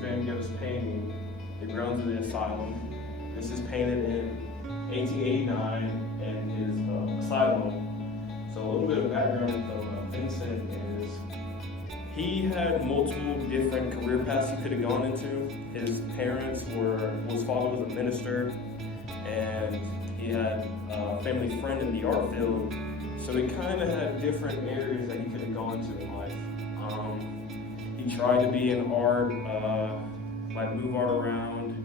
Van Gogh's painting, The Grounds of the Asylum. This is painted in 1889 and his Asylum. So a little bit of background of Vincent is he had multiple different career paths he could have gone into. His his father was a minister, and he had a family friend in the art field. So he kind of had different areas that he could have gone to in life. He tried to be in art, like move art around.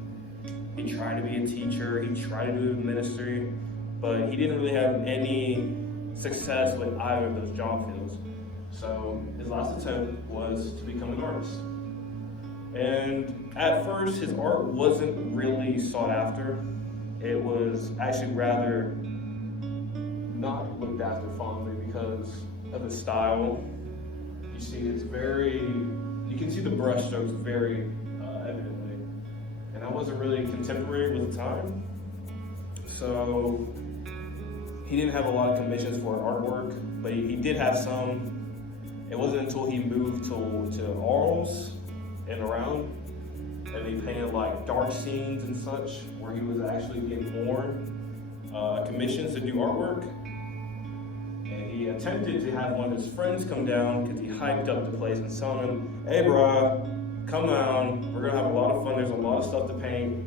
He tried to be a teacher. He tried to do ministry, but he didn't really have any success with either of those job fields. So his last attempt was to become an artist. And at first, his art wasn't really sought after. It was actually rather not looked after fondly because of his style. You see, you can see the brushstrokes very evidently. And I wasn't really contemporary with the time. So he didn't have a lot of commissions for artwork, but he did have some. It wasn't until he moved to Arles and around that he painted like dark scenes and such, where he was actually getting more commissions to do artwork. And he attempted to have one of his friends come down because he hyped up the place and telling him, "Hey, bro, come on. We're gonna have a lot of fun. There's a lot of stuff to paint.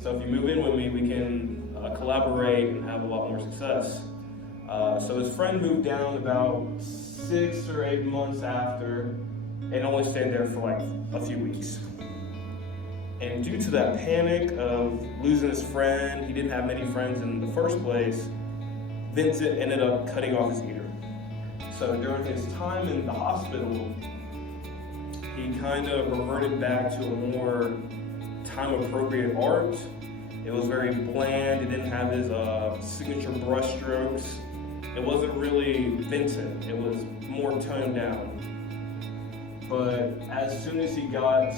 So if you move in with me, we can collaborate and have a lot more success." So his friend moved down about 6 or 8 months after, and only stayed there for like a few weeks. And due to that panic of losing his friend, he didn't have many friends in the first place, Vincent ended up cutting off his ear. So during his time in the hospital, he kind of reverted back to a more time-appropriate art. It was very bland. It didn't have his signature brush strokes. It wasn't really Vincent. It was more toned down. But as soon as he got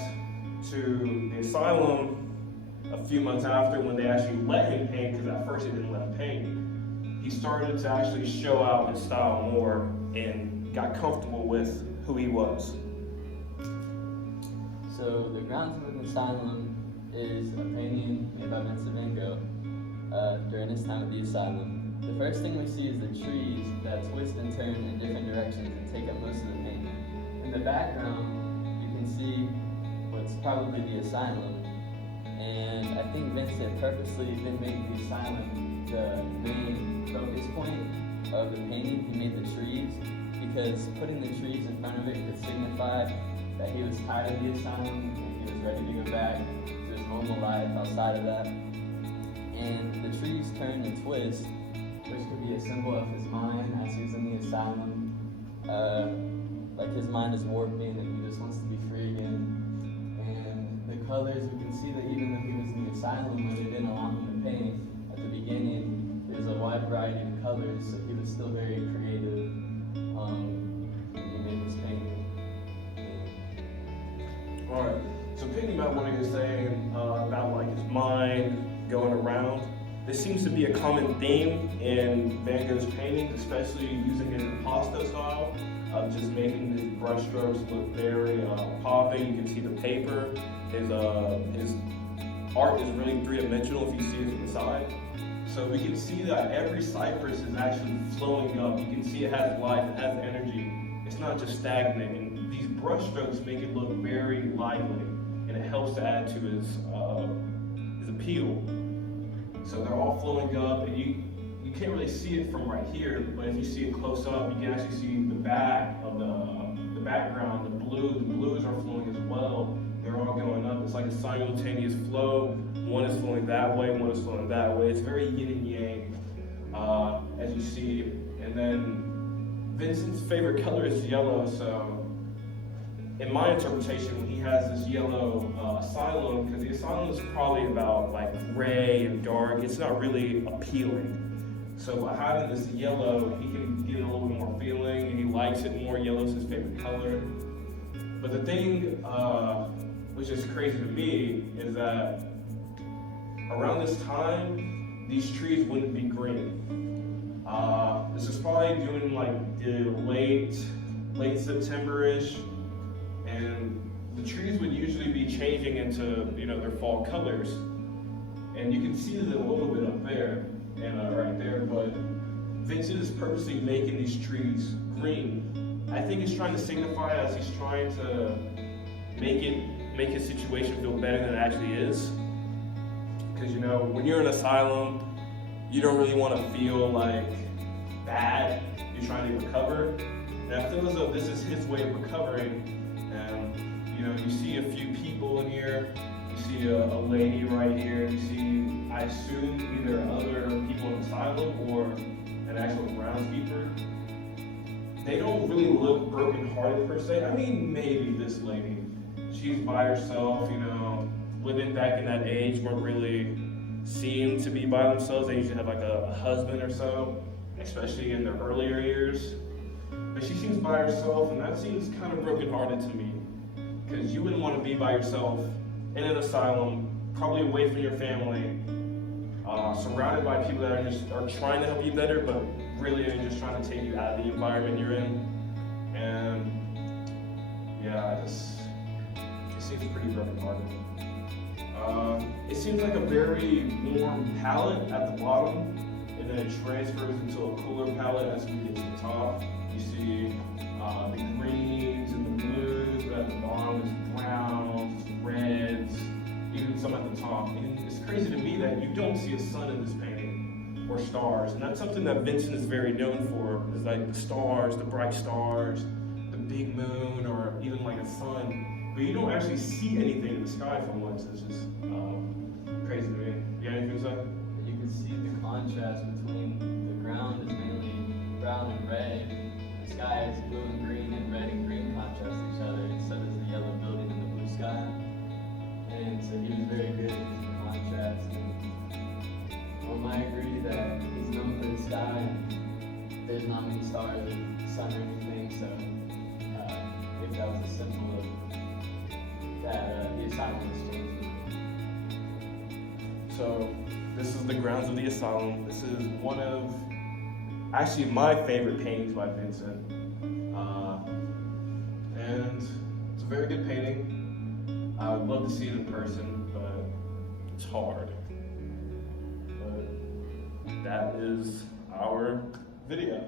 to the asylum, a few months after, when they actually let him paint, because at first they didn't let him paint, he started to actually show out his style more and got comfortable with who he was. So The Grounds of an Asylum is a painting made by Vincent Van Gogh during his time at the asylum. The first thing we see is the trees that twist and turn in different directions and take up most of the painting. In the background, you can see what's probably the asylum. And I think Vincent purposely didn't make the asylum the main focus point of the painting. He made the trees because putting the trees in front of it could signify that he was tired of the asylum and he was ready to go back to his normal life outside of that. And the trees turn and twist, which could be a symbol of his mind as he's in the asylum. Like his mind is warping and he just wants to be free again. And the colors, we can see that even though he was in the asylum where they didn't allow him to paint at the beginning, there's a wide variety of colors, so he was still very creative when he made this painting. Alright, so picking about what he was saying about like his mind going around, this seems to be a common theme in Van Gogh's paintings, especially using his impasto style of just making his brush strokes look very popping. You can see the paper. His art is really three-dimensional if you see it from the side. So we can see that every cypress is actually flowing up. You can see it has life, it has energy. It's not just stagnant. And these brush strokes make it look very lively, and it helps to add to his appeal. So they're all flowing up, and you can't really see it from right here, but if you see it close up, you can actually see the back of the background, the blues are flowing as well. They're all going up. It's like a simultaneous flow. One is flowing that way, one is flowing that way. It's very yin and yang, as you see. And then Vincent's favorite color is yellow, so in my interpretation, he has this yellow asylum, because the asylum is probably about like gray and dark. It's not really appealing. So by having this yellow, he can get a little bit more feeling, and he likes it more. Yellow's his favorite color. But the thing, which is crazy to me, is that around this time, these trees wouldn't be green. This is probably doing like the late September-ish. And the trees would usually be changing into, their fall colors. And you can see it a little bit up there and right there, but Vincent is purposely making these trees green. I think he's trying to signify as he's trying to make his situation feel better than it actually is. Because when you're in an asylum, you don't really want to feel like bad. You're trying to recover. And I feel as though this is his way of recovering. And you see a few people in here. You see a lady right here. You see, I assume, either other people in the asylum or an actual groundskeeper. They don't really look brokenhearted per se. I mean, maybe this lady. She's by herself, living back in that age where really seem to be by themselves. They usually have like a husband or so, especially in their earlier years. But she seems by herself, and that seems kind of brokenhearted to me. Because you wouldn't want to be by yourself in an asylum, probably away from your family, surrounded by people that are trying to help you better, but really are just trying to take you out of the environment you're in. And yeah, it seems pretty brokenhearted. It seems like a very warm palette at the bottom, and then it transfers into a cooler palette as we get to the top. You see the greens and the blues, but at the bottom it's browns, reds, even some at the top. And it's crazy to me that you don't see a sun in this painting, or stars. And that's something that Vincent is very known for, is like the stars, the bright stars, the big moon, or even like a sun. But you don't actually see anything in the sky for once. It's just crazy to me. You got anything to say? You can see the contrast between the ground is mainly brown and red. The sky is blue and green, and red and green contrast each other. And so does the yellow building and the blue sky. And so he was very good at the contrast. And I agree that he's known for the sky. And there's not many stars or sun or anything. So if that was a symbol of that the asylum was changing. So this is the grounds of the asylum. This is one of actually my favorite paintings by Vincent. And it's a very good painting. I would love to see it in person, but it's hard. But that is our video.